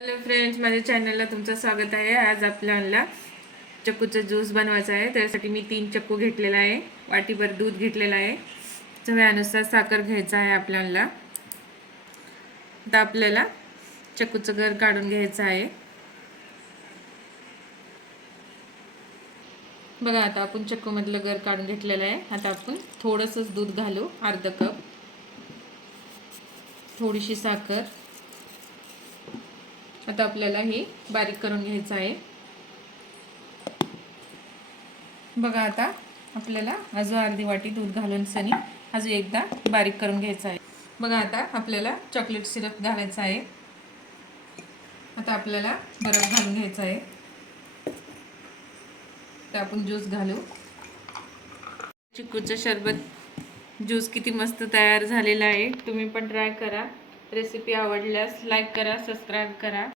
Hello friends, माझ्या चॅनलला तुमचं स्वागत आहे। आज आपल्याला चक्कूचा ज्यूस बनवायचा आहे। त्यासाठी मी 3 चक्कू घेतलेला आहे, वाटीभर दूध घेतलेला आहे, चवीनुसार साखर घ्यायचा आहे आपल्याला। आता आपल्याला चक्कूचं गर काढून घ्यायचं आहे। बघा, आता आपण चक्कू मधलं गर काढून घेतलेलं आहे। आता आपण थोडंसं दूध घालू, अर्धा कप, थोडीशी साखर। आता आपल्याला हे बारीक करून घ्यायचं आहे। बघा, आता आपल्याला अजून अर्धी वाटी दूध घालून सनी अजून एकदा बारीक करून घ्यायचं आहे। बघा, आता आपल्याला चॉकलेट सिरप घालायचा आहे। आता आपल्याला बर्फ घालून घ्यायचा आहे। तर आपण ज्यूस घालू। चिकूचं शरबत ज्यूस किती मस्त तयार झालेला आहे। तुम्ही पण ट्राय करा। रेसिपी आवडल्यास लाईक करा, सबस्क्राईब करा।